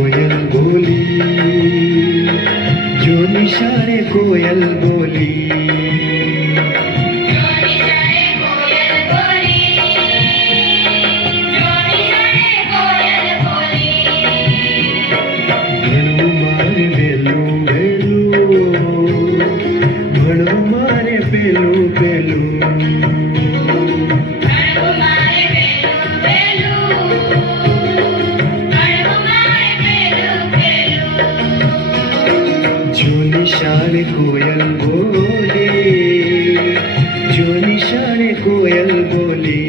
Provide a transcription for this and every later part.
कोयल बोली, जो निशाने कोयल बोली। भणु मारे बेलू बेलू, भणु मारे बेलू बेलू। जो निशाने कोयल बोली, जो निशाने कोयल बोली।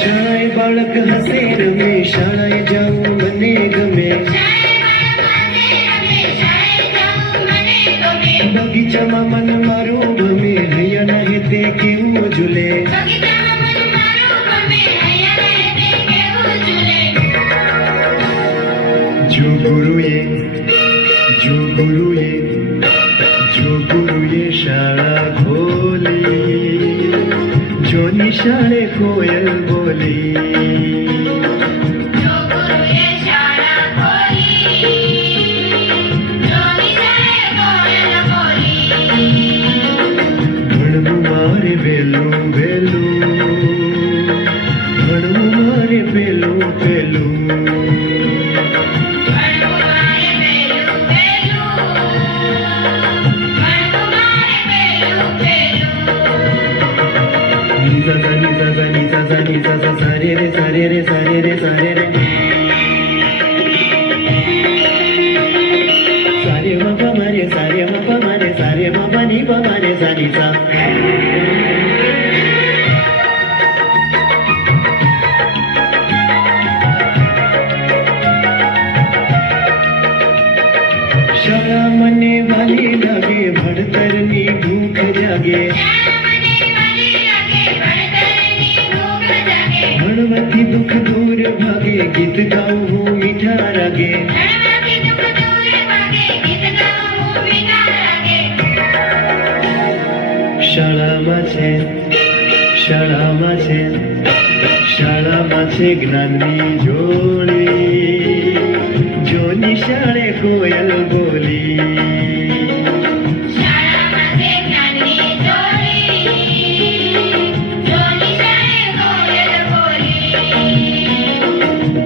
शाळाए बाळक हसे रमे, शाळाए जाऊं मने गमे। बगीचाમાં મન મારું ભમે, હૈયા નહે તે કેવું ઝૂલે। जो गुरुए, जो गुरुए, जो गुरुए शाळा खोली, जो निशाने कोयल बोली। भणु मारे बेलू बेलू, भणु मारे बेलू बेलू। नी सा नी सा नी सा नी सा सा रे रे सा रे रे सा रे रे सा रे रे। सा रे म प म रे सा रे म प म रे सा रे म प नी प म रे सा नी सा। शाळा मने वाली लागे, भणतરની ભૂખ જાગે। भणवाથી दुख दूर भागे, गीत गाऊं હું મીઠા રાગે। શાળામાં છે, શાળામાં છે, શાળામાં છે જ્ઞાનની જોડી, જો નિશાળે કોયલ બોલી।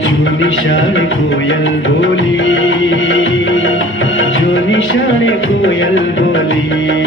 जो निशाने कोयल बोली, जो निशाने कोयल बोली।